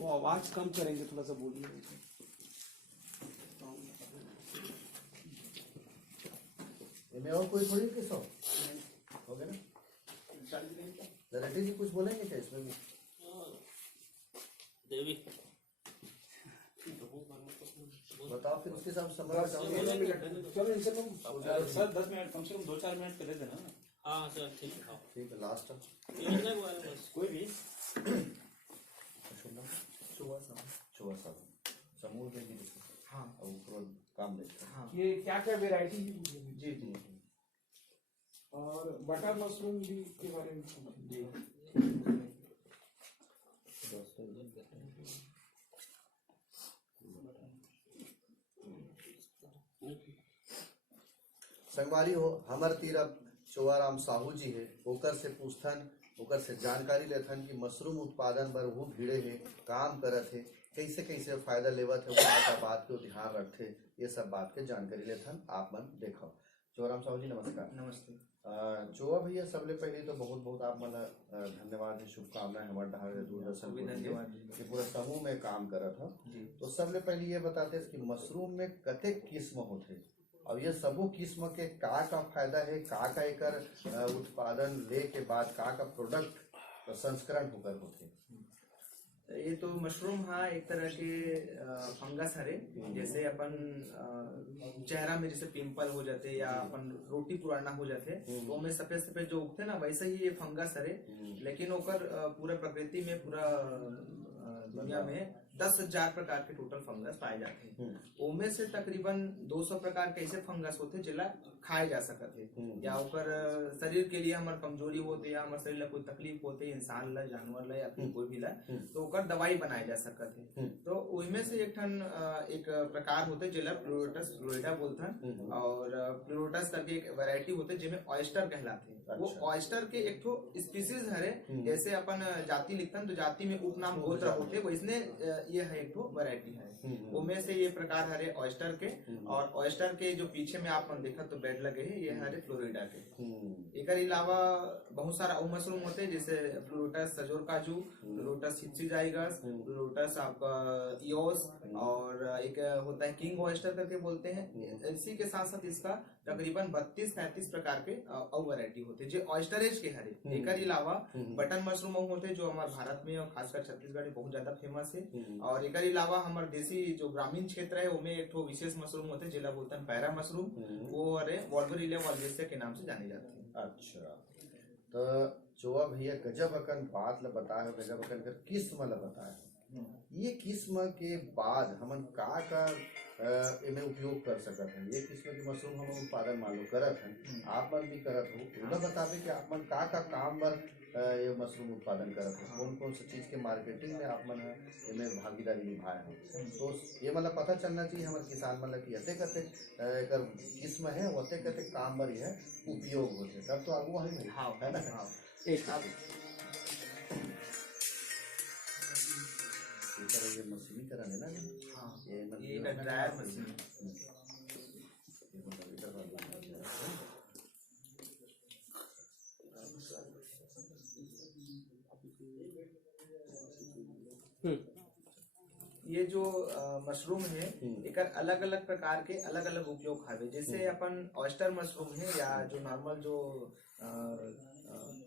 वो आवाज कम करेंगे, थोड़ा सा बोलिए। इनमें और कोई थोड़ी किस हो गया ना। रेड्डी जी कुछ बोलेंगे क्या इसमें भी? देवी बताओ फिर उसके साथ समझ चलो इनसे सर 10 मिनट कम से कम 2-4 मिनट कर देना। हाँ सर ठीक है। ठीक है लास्ट योजना के बारे में कोई भी चुहा साहब समूह के भी हाँ और ऊपर काम लेते हैं। हाँ ये क्या क्या वेराइटी है जी जी और बटर मशरूम भी के बारे में जी। संगवारी हो हमर तीरफ चोआराम साहू जी है ओकर से पूछथन ओकर से जानकारी लेथन कि मशरूम उत्पादन बर वो भीड़े है काम करत है कैसे कैसे फायदा लेवत है का बात के ध्यान रखते ये सब बात के जानकारी लेथन आप मन देखो। चोआराम साहू जी नमस्कार। नमस्ते। चोआ भैया सबले पहले तो बहुत बहुत आप मन धन्यवाद है शुभकामनाएं हमारे ढाल दूरदर्शन के पूरा समूह में काम करत हो। तो सबले पहले ये बताते कि मशरूम में कते किस्म होते और ये सबो किस्म के का फायदा है का एकर उत्पादन ले के बाद का प्रोडक्ट संस्करण होकर होते। ये तो मशरूम हाँ एक तरह के फंगस हरे जैसे अपन चेहरा में जैसे पिंपल हो जाते या अपन रोटी पुराना हो जाते तो में सफेद सफेद जो उगते ना वैसे ही ये फंगस हरे लेकिन ओकर पूरा प्रकृति में पूरा दुनिया में 10,000 प्रकार के टोटल फंगस पाए जाते हैं। उनमें से तकरीबन 200 प्रकार के ऐसे फंगस होते जिला खाए जा सकते हैं या ओकर शरीर के लिए हमारे कमजोरी होते या हमारे शरीर ला कोई तकलीफ होते इंसान ला जानवर ला या फिर कोई भी ला तो ओकर दवाई बनाए जा सकते हैं। तो उनमें से एक प्रकार होते जिला प्लूरोटस फ्लोरिडा बोलते और प्लूरोटस करके एक वैरायटी होते जिसमें ऑयस्टर कहलाते हैं। वो ऑयस्टर के एक ठो स्पीसीज हरे जैसे अपन जाति लिखते तो जाति में उपनाम गोत्र होते वैसने ये है एक वैरायटी है। उनमें से ये प्रकार हरे ऑयस्टर के और ऑयस्टर के जो पीछे में आप देखा तो बेड लगे हैं ये हरे फ्लोरिडा के। एक अलावा बहुत सारा मशरूम होते हैं जैसे प्लूरोटस सजोर काजू, प्लूरोटस हिप्सीजाइगस, प्लूरोटस आपका इयोस और एक होता है किंग ऑयस्टर करके बोलते हैं। इसी के साथ साथ इसका तकरीबन 32-33 प्रकार के और वैरायटी होते हैं जो ऑयस्टरेज के हरे। एक अलावा बटन मशरूम होते हैं जो हमारे भारत में और खासकर छत्तीसगढ़ में बहुत ज्यादा फेमस है। और एक अलावा हमारे देसी जो ग्रामीण क्षेत्र है उनमें एक ठो विशेष मशरूम होते हैं जिला बोलते हैं पैरा मशरूम वो अरे वॉल्वरिलिया वॉल्वेसिया के नाम से जाने जाते हैं। अच्छा तो चोआ भैया गजब अकन बात ला बताए हो गजब अकन कर किस्म ला बताए हो ये किस्म के बाद हमन का इन्हें उपयोग कर सकते हैं। ये किस्म की मशरूम हम उत्पादन मान लो करत हैं आप मन भी करत हो तो बतावे कि आप मन का काम बर ये मशरूम उत्पादन करत हो कौन कौन सी चीज के मार्केटिंग में आप मन इनमें भागीदारी निभाए हो। तो ये मतलब पता चलना चाहिए हमारे किसान मतलब कि अते कते एकर किस्म है ओते कते काम बर है उपयोग होते तब तो आगू है ना। एक ये मशीनीकरण है ना। हाँ ये ड्रायर मशीन ये जो मशरूम है एक अलग अलग प्रकार के अलग अलग उपयोग हावे जैसे अपन ऑयस्टर मशरूम है या जो नॉर्मल जो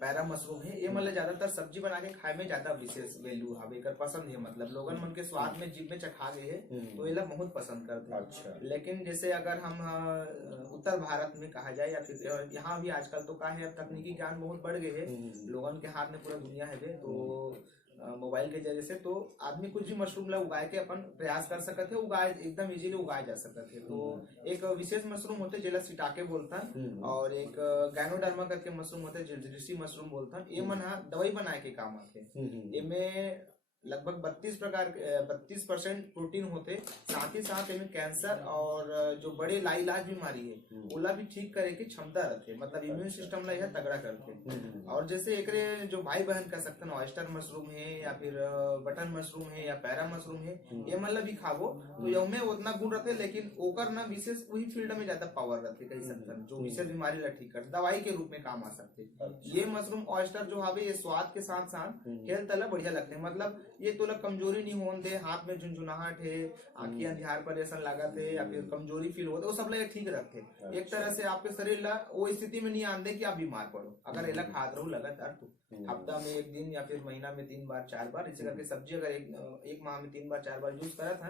पैरा मशरूम है ये मतलब ज्यादातर सब्जी बना के खाए में ज्यादा विशेष वैल्यू हावे कर पसंद है मतलब लोगन मन के स्वाद में जीभ में चखा गए है तो ये लोग बहुत पसंद करते हैं। अच्छा। लेकिन जैसे अगर हम उत्तर भारत में कहा जाए या फिर यहाँ भी आजकल तो का है अब तकनीकी ज्ञान बहुत बढ़ गए है लोगन के हाथ में पूरा दुनिया है तो मोबाइल के जरिए से तो आदमी कुछ भी मशरूम ला उगाए के अपन प्रयास कर सकते थे उगाए एकदम इजीली उगाए जा सकते थे। तो एक विशेष मशरूम होते जिला सिटाके बोलता और एक गैनोडर्मा करके मशरूम होते जिल्जिरिसी मशरूम बोलता ये मन दवाई बनाए के काम आते। इनमें लगभग 32% प्रोटीन होते साथ ही साथ इनमें कैंसर और जो बड़े लाइलाज बीमारी है ओला भी ठीक करे की क्षमता रखते मतलब इम्यून सिस्टम ला यह तगड़ा करते। और जैसे एक जो भाई बहन कह सकते हैं ऑयस्टर मशरूम है या फिर बटन मशरूम है या पैरा मशरूम है ये मतलब भी खाबो तो यह उतना गुण रहते लेकिन ओकर ना विशेष वही फील्ड में ज्यादा पावर रहते कह सकते हैं जो विशेष बीमारी ला ठीक कर दवाई के रूप में काम आ सकते। ये मशरूम ऑयस्टर जो हावे ये स्वाद के साथ साथ हेल्थ ला बढ़िया लगते मतलब ये तो लग कमजोरी नहीं होने दे, हाथ में झुनझुनाहट है, आंखें अंधियार पर ऐसा लागत है या फिर कमजोरी फील होता है, वो सब लगे ठीक रखे। एक तरह से आपके शरीर ला वो स्थिति में नहीं आने दे कि आप बीमार पड़ो। अगर एला खात रहो लगातार तो हफ्ता में 1 दिन या फिर महीना में 3 बार 4 बार इसे करके सब्जी अगर एक माह में 3 बार 4 बार यूज करा था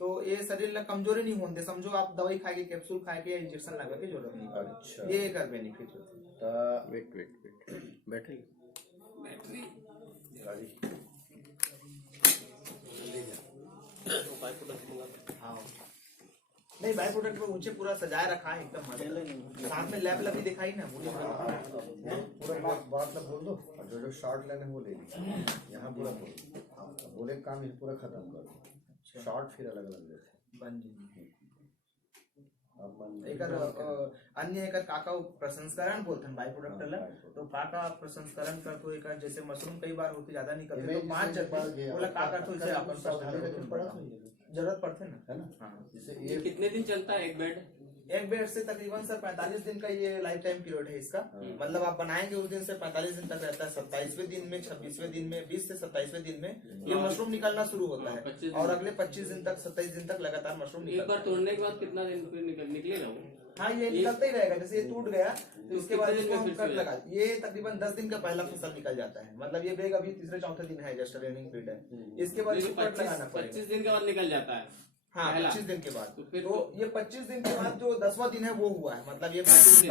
तो ये शरीर ला कमजोरी नहीं होने दे। समझो आप दवाई खा के कैप्सूल खा के या इंजेक्शन लगा के जरूरत नहीं। अच्छा, ये एक बेनिफिट होती है। तो वेट बैटरी राजी तो बाई प्रोडक्ट मंगा हाँ नहीं, बाय प्रोडक्ट में ऊंचे पूरा सजाए रखा है एकदम मस्त। साथ में लैब भी दिखाई ना पूरी। पूरा बात ना बोल दो और जो जो शॉर्ट लेने वो ले लीजिए। यहाँ पूरा बोले काम ही पूरा खत्म कर दो, शॉर्ट फिर अलग अलग देते बन जी। अब मन एकर अन्य एकर काका प्रसंस्करण बोलथन बाय प्रोडक्ट ला। तो काका प्रसंस्करण कर तो एकर जैसे मशरूम कई बार होती ज्यादा नहीं करते तो 5 जगह बोला काका तो इसे अपन सावधानी रखनी पड़ा जरूरत पड़ते ना, है ना। हाँ। जैसे ये कितने दिन चलता है एक बेड? एक बेड से तकरीबन सर 45 दिन का ये लाइफ टाइम पीरियड है इसका। मतलब आप बनाएंगे उस दिन से 45 दिन तक रहता है। 27वें दिन में, 26वें दिन में, 20 से 27वें दिन में ये मशरूम निकलना शुरू होता है और अगले 25 दिन तक 27 दिन तक लगातार मशरूम एक बार निकलता है। तोड़ने के बाद कितना दिन फिर निकलेगा वो? हाँ ये निकलता ही रहेगा। जैसे ये टूट गया तो उसके बाद कितने दिन इसको में हम फिर कट से लगा, ये तकरीबन 10 दिन का पहला फसल निकल जाता है। मतलब ये बेग अभी तीसरे चौथे दिन है, जस्ट रनिंग पीरियड है। इसके बाद इसको कट लगाना पड़ेगा। 25 दिन के बाद निकल जाता है। हाँ पहला। 25 दिन के बाद। तो फिर तो ये 25 दिन के बाद जो 10वां दिन है वो हुआ है। मतलब ये 35 दिन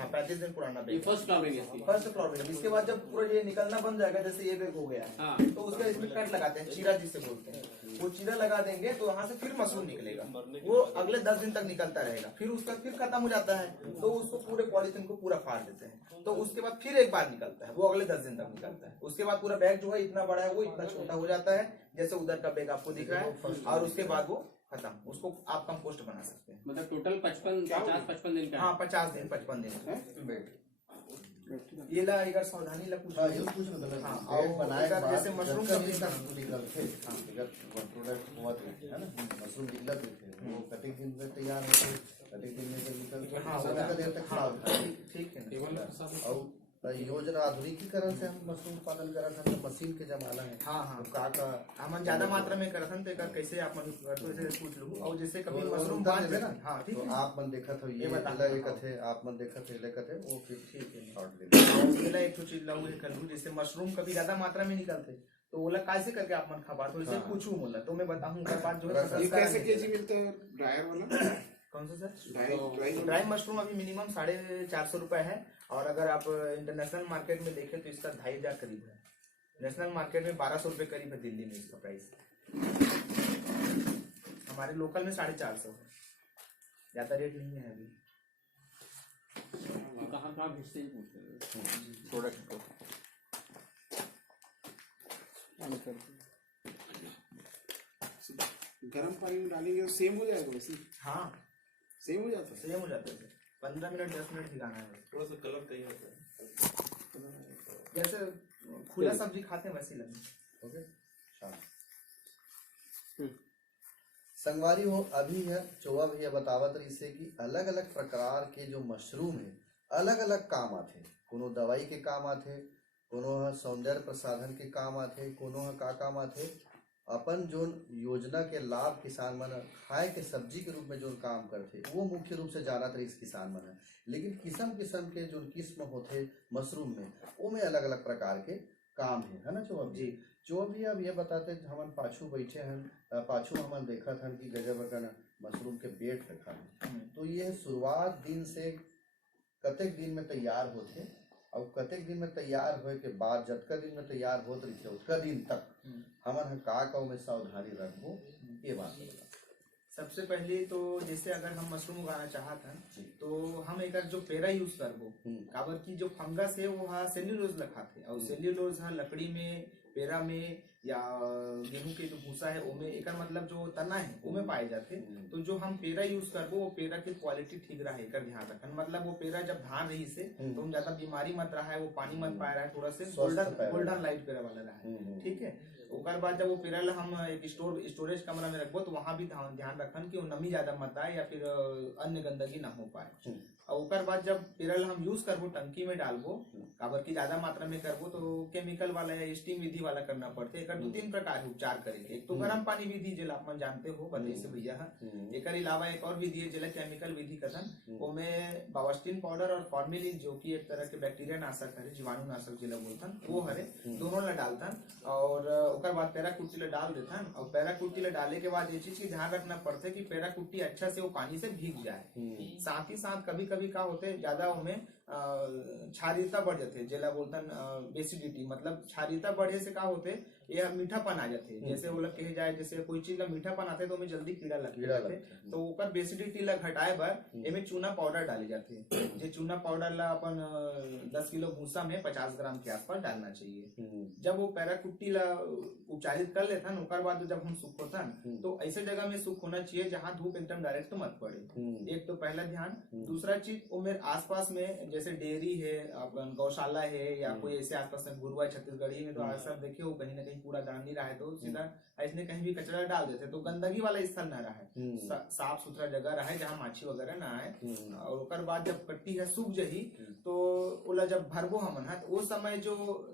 हाँ 35 दिन पुराना ये बेग फर्स्ट फ्लावरिंग है इसकी। First flowering. इसके बाद जब पूरा ये निकलना बन जाएगा, जैसे ये बेग हो गया है हाँ। तो उसका इसमें कट लगाते हैं, चीरा जिसे बोलते हैं। वो चीरा लगा देंगे तो वहाँ से फिर मशरूम निकलेगा। वो अगले 10 दिन तक निकलता रहेगा। फिर उसका फिर खत्म हो जाता है तो उसको पूरे पॉलिथीन को पूरा फाड़ देते हैं। तो उसके बाद फिर एक बार निकलता है, वो अगले 10 दिन तक निकलता है। उसके बाद पूरा बैग जो है इतना बड़ा है वो इतना छोटा हो जाता है, जैसे उधर का बैग आपको दिख रहा है। और उसके बाद वो खत्म, उसको आप कंपोस्ट बना सकते हैं। मतलब टोटल 50-55 दिन का हाँ 50 दिन 55 दिन बेड ये ला अगर सावधानी ला कुछ हाँ ये कुछ मतलब हाँ, बेड और बनाए अगर बाद जैसे मशरूम जब का कभी बिस्तर- तक निकल थे अगर प्रोडक्ट हुआ है ना, मशरूम निकलत थे वो कटिंग दिन में तैयार होते, कटिंग दिन में जब निकल हाँ, समय का देर तक हाँ, सावधानी। ठीक है ना। और योजना आधुनिकीकरण से हम मशरूम पालन करा था, तो मशीन के जमाना है। हाँ हाँ तो का हम ज्यादा मात्रा में करथन तो एकर कैसे आप मन तो ऐसे पूछ लूं। और जैसे कभी तो मशरूम उनका बांध देवे ना ना, हाँ ठीक तो है। आप मन देखा था ये ये बता- लेकर थे, आप मन देखा थे लेकर थे वो फिर ठीक है। शॉर्ट ले और ये ला एक तो चीज लाऊं ये कर लूं, जैसे मशरूम कभी ज्यादा मात्रा में निकलते तो ओला कैसे करके आप मन खबर तो इसे हाँ। पूछूं मोला तो मैं बताऊं ओकर बाद जो है ये ये प्रसंस्करण कैसे है। केजी मिलता है ड्रायर वाला? कौन सा सर? ड्राई ड्राई मशरूम अभी मिनिमम 450 रुपए है। और अगर आप इंटरनेशनल मार्केट में देखें तो इसका 2500 करीब है। नेशनल मार्केट में 1200 रुपए करीब है दिल्ली में इसका प्राइस। हमारे लोकल में 450 है, ज्यादा रेट नहीं है अभी। कहाँ भेजते हैं पूछते हैं। प्रोडक्ट को गर्म पानी में डालेंगे तो सेम हो जाएगा वैसे? हाँ सेम हो जाता है। सेम हो जाता है। 15 मिनट 10 मिनट भिगाना है। थोड़ा सा कलर तैयार होता है। जैसे खुला सब्जी खाते हैं वैसे ही लगे। ओके संगवारी हो अभी है चौवा भैया बतावत रही से कि अलग अलग प्रकार के जो मशरूम है अलग अलग काम आते। कोनो दवाई के काम आते, कोनो सौंदर्य प्रसाधन के काम आते, कोनो का काम आते। अपन जो योजना के लाभ किसान मन खाए के सब्जी के रूप में जो काम करते वो मुख्य रूप से जानत रही किसान मन है। लेकिन किस्म किस्म के जो किस्म होते मशरूम में वो में अलग अलग प्रकार के काम है ना चौवा जी। जो भी अब ये बताते हमन पाछू बैठे हैं, पाछू हमन देखा था कि गजब अकन मशरूम के पेट रखा है। तो ये शुरुआत दिन से कतेक दिन में तैयार होते और कतेक दिन में तैयार होए के बाद जतका दिन में तैयार होत रही उतका दिन तक हमन का में सावधानी रखबो ये बात होगा। सबसे पहले तो जैसे अगर हम मशरूम उगाना चाहत हन तो हम एक जो पेरा यूज करबो काबर की जो फंगस है वो हा सेल्यूलोज लखाते और सेल्यूलोज हा लकड़ी में पेरा में या गेहूं के जो भूसा है ओमे एक मतलब जो तना है ओमे पाए जाते। तो जो हम पेरा यूज करबो वो पेरा की क्वालिटी ठीक रहा है ध्यान रखन। मतलब वो पेरा जब धान रही से तो हम ज्यादा बीमारी मत रहा है, वो पानी मत पाए रहा है, थोड़ा से गोल्डन लाइट पेरा वाला रहा है। ठीक है। ओकर बाद जब वो पेरा ला हम एक स्टोरेज कमरा में रखबो तो वहां भी ध्यान रखन कि वो नमी ज्यादा मत आए या फिर अन्य गंदगी ना हो पाए। और ओकर बाद जब पेरा ला हम यूज करबो टंकी में डालबो काबर की ज्यादा मात्रा में करबो तो केमिकल वाला या स्टीम विधि वाला करना पड़ते। एक दो तीन प्रकार के उपचार करे के। एक तो गर्म पानी विधि जेला अपन जानते हो बताइए से भैया है। एक अलावा एक और विधि है जेला केमिकल विधि कथन, ओमें बावस्टीन पाउडर और फॉर्मेलिन जो कि एक तरह के बैक्टीरिया नाशक है, जीवाणु नाशक जेला बोलतन वो हरे, दोनों ला डालतन और ओकर बाद पेराकुट्टी ला डाल देतन। और पेराकुट्टी ला डाले के बाद ये चीज की ध्यान रखना पड़ता है कि पेराकुट्टी अच्छा से वो पानी से भीग जाए। साथ ही साथ कभी कभी का होते ज्यादा उनमें क्षारीयता बढ़ जाते जेला बोलतन एसिडिटी, मतलब क्षारीयता बढ़े से का होते यह मीठापन आ जाते। जैसे वो लोग कहे जाए जैसे कोई चीज ला मीठापन आते तो हमें जल्दी कीड़ा लगते, तो ओकर एसिडिटी ला घटाए बर एमे चूना पाउडर डाले जाते। जे चूना पाउडर ला अपन 10 किलो भूसा में 50 ग्राम के आसपास डालना चाहिए। जब वो पेराकुट्टी ला उपचारित कर लेथन ओकर बाद जब हम सुखोतन तो ऐसे जगह में सुख होना चाहिए जहाँ धूप एकदम डायरेक्ट मत पड़े। एक तो पहला ध्यान। दूसरा चीज वो मेरे आसपास में जैसे डेयरी है, अपन गौशाला है या कोई ऐसे आसपास में गुरुआ छत्तीसगढ़ी में तो अक्सर देखे हो कहीं ना कहीं पूरा दान नहीं रहा है तो सीधा ऐसे कहीं भी कचरा डाल देते, तो गंदगी वाला स्थल न रहे, साफ सुथरा जगह रहे जहाँ माछी वगैरह ना आए। और ओकर बाद जब कट्टी है सूख जही तो ओला जब भरबो हमन है तो उस समय जो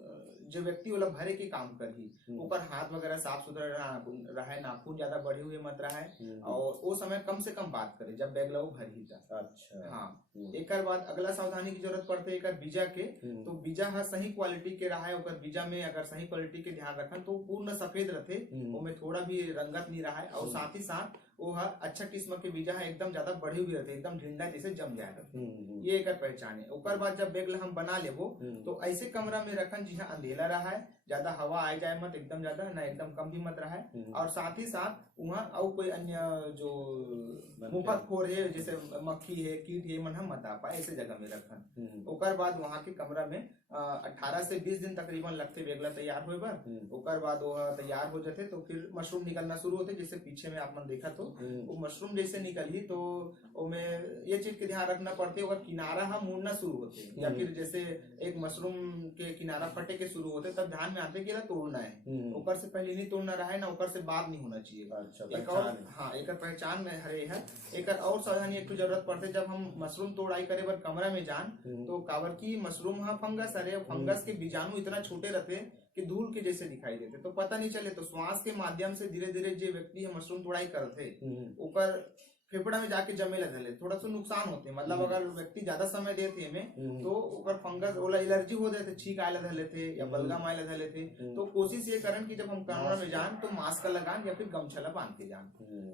व्यक्ति वाला भरे के काम करही ऊपर हाथ वगैरह साफ सुथरा रहे, नाखून ज्यादा बढ़े हुए मत रहे और वो समय कम से कम बात करे जब बैग लो भरी था। अच्छा हाँ। एक बाद अगला सावधानी की जरूरत पड़ते है एक बीजा के, तो बीजा है सही क्वालिटी के रहा है। ओकर बीजा में अगर सही क्वालिटी के ध्यान रखन तो पूर्ण सफेद रहते, उसमें थोड़ा भी रंगत नहीं रहा है और साथ ही साथ वो है अच्छा किस्म के बीजा है एकदम ज्यादा बढ़े हुए रहते, एकदम ढिंडा जैसे जम जाएगा। ये एक पहचान है। ओकर बाद जब बैग हम बना लेबो तो ऐसे कमरा में रखन जिहा अंधेला रहा है, ज्यादा हवा आ जाए मत एकदम ज्यादा ना एकदम कम भी मत रहा है। और साथ ही साथ वहाँ और कोई अन्य जो मुफतखोर है जैसे मक्खी है कीट है मन हम मत आ पाए ऐसे जगह में रखन। ओकर बाद वहाँ के कमरा में 18 से 20 दिन तकरीबन लगते बेगला तैयार हुए बर। ओकर बाद वो तैयार हो जाते तो फिर मशरूम निकलना शुरू होते, जैसे पीछे में आपने देखा तो वो मशरूम जैसे निकली तो में ये चीज के ध्यान रखना पड़ते अगर किनारा हम मुड़ना शुरू होते या फिर जैसे एक मशरूम के किनारा फटे के शुरू होते तब ध्यान में आते कि तोड़ना है, ऊपर से पहले नहीं तोड़ना रहा है ना ऊपर से बाद नहीं होना चाहिए। अच्छा, एक और हाँ एक पहचान में हरे है। एक और सावधानी एक जरूरत पड़ते जब हम मशरूम तोड़ाई करे बर कमरा में जान तो काबर की मशरूम हाँ फंगस अरे फंगस के बीजाणु इतना छोटे रहते कि धूल के जैसे दिखाई देते, तो पता नहीं चले तो श्वास के माध्यम से धीरे धीरे जो व्यक्ति मशरूम तोड़ाई करते ऊपर फेफड़ा में जाके जमे लगे थोड़ा सा नुकसान होते। मतलब अगर व्यक्ति ज्यादा समय देते में तो ऊपर फंगस ओला एलर्जी हो जाते, छींक आए लगा लेते या बलगम आए लगा लेते। तो कोशिश ये करन कि जब हम कमरा में जान तो मास्क लगान या फिर गमछला बांध के जान।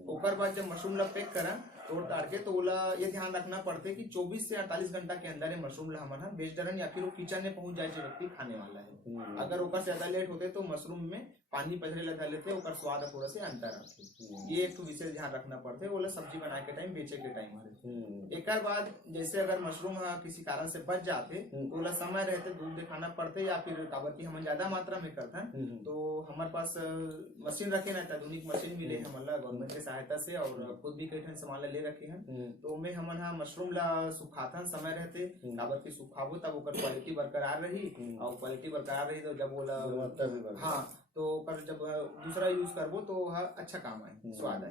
ओकर बाद जब मशरूम ला पैक करन तोड़ ताड़ के तो ओला ये ध्यान रखना पड़ते कि 24 से 48 घंटा के अंदर मशरूम ला हमन बेच डरन या फिर वो किचन में पहुंच जाए जो व्यक्ति खाने वाला है। अगर ओकर से ज्यादा लेट होते तो मशरूम में पानी पधरे लगा लेते ओकर स्वाद थोड़ा से अंतर आते। ये एक विशेष ध्यान रखना पड़ते ओला सब्जी बनाए के टाइम बेचे के टाइम। एक बाद जैसे अगर मशरूम किसी कारण से बच जाते तो ओला समय रहते दूध दिखाना पड़ते या फिर काबर की हम ज्यादा मात्रा में करते तो हमारे पास मशीन रखे ना आधुनिक मशीन मिले हमारा गवर्नमेंट के सहायता से और खुद भी कई सामान ले रखे हैं तो में हमन मशरूम ला सुखाथन समय रहते काबर की सुखाबो तब ओकर क्वालिटी बरकरार रही और क्वालिटी बरकरार रही तो जब ओला हाँ तो पर जब दूसरा यूज करबो तो अच्छा काम आए स्वाद आए।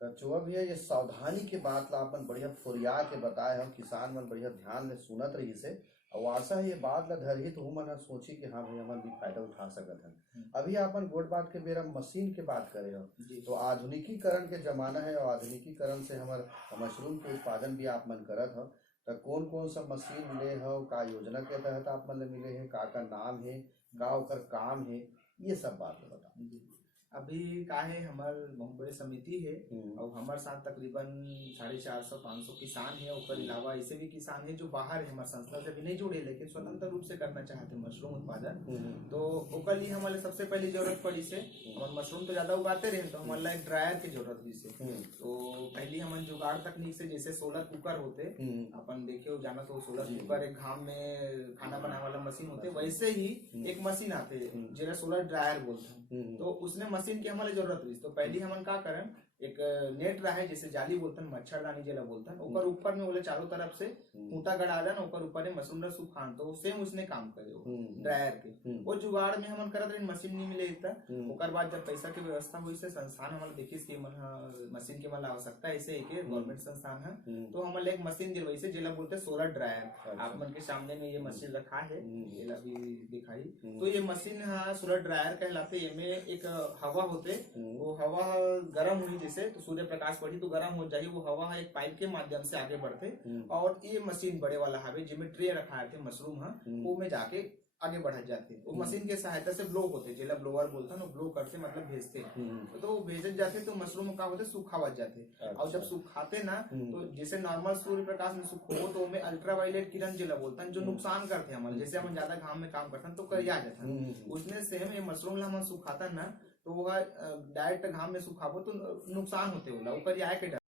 तो चुआ भैया ये सावधानी के बात ला अपन बढ़िया फुरिया के बताए हम किसान मन बढ़िया ध्यान में सुनत रही से और आशा ये बात ला धरही तो मन सोची कि हाँ भाई हमन भी फायदा उठा सकत हैं। अभी अपन गोट बात के बेरा मशीन के बात करे हो तो आधुनिकीकरण के जमाना है और आधुनिकीकरण से हमार मशरूम के उत्पादन भी आप मन करत हो तो कौन कौन सा मशीन मिले हो का योजना के तहत आप मन मिले है का नाम है का ओकर काम है ये सब बात बताओ। अभी का है हमार बहुत बड़ी समिति है और हमारे साथ तकरीबन 450-500 किसान है। और अलावा ऐसे भी किसान है जो बाहर है हमारे संस्था से भी नहीं जुड़े लेकिन स्वतंत्र रूप से करना चाहते मशरूम उत्पादन। तो ओकर लिए हमारे सबसे पहले जरूरत पड़ी से हम मशरूम तो ज्यादा उगाते रहे तो हमारे एक ड्रायर की जरूरत हुई से। तो पहली हम जुगाड़ तकनीक से जैसे सोलर कुकर होते अपन देखे हो जाना तो सोलर कुकर एक घाम में खाना बनाने वाला मशीन होते वैसे ही एक मशीन आते जिन्हें सोलर ड्रायर बोलते हैं। तो उसने मशीन की हमारे जरूरत हुई तो पहली हमन का करन एक नेट रहा है जैसे जाली बोलतन मच्छरदानी जेला बोलतन ऊपर ऊपर में बोले चारों तरफ से खूंटा गड़ा जान ऊपर ऊपर मशरूम सुखान तो सेम उसने काम करे ड्रायर के वो जुगाड़ में हमन करत रहे मशीन नहीं मिले इतना ओकर बाद जब पैसा के व्यवस्था हुई से संस्थान हमन देखिस कि मशीन के मन आवश्यकता ऐसे एक गवर्नमेंट संस्थान है तो हमन एक मशीन दिलवाई से जेला बोलते सोलर ड्रायर आप मन के सामने में ये मशीन रखा है ये भी दिखाई तो ये मशीन सोलर ड्रायर कहलाते इनमें एक हवा होते वो हवा गर्म हुई जैसे तो सूर्य प्रकाश पड़ी तो गर्म हो जाए वो हवा एक पाइप के माध्यम से आगे बढ़ते और ये मशीन बड़े वाला हवे जिसमें ट्रे रखा थे मशरूम वो में जाके आगे बढ़ जाते वो मशीन के सहायता से ब्लो होते जेला ब्लोअर बोलता ना ब्लो करते मतलब भेजते तो वो भेजे जाते तो मशरूम का होते सुखावत जाते और जब सुखाते ना तो जैसे नॉर्मल सूर्य प्रकाश में सुखो तो उनमें अल्ट्रावायलेट किरण जेला बोलता है जो नुकसान करते हमारे जैसे हम ज्यादा घाम में काम करते हैं तो कर जाता उसमें सेम ये मशरूम ला हम सुखाता ना तो वो डायरेक्ट घाम में सुखाबो तो नुकसान होते होला ऊपर आए के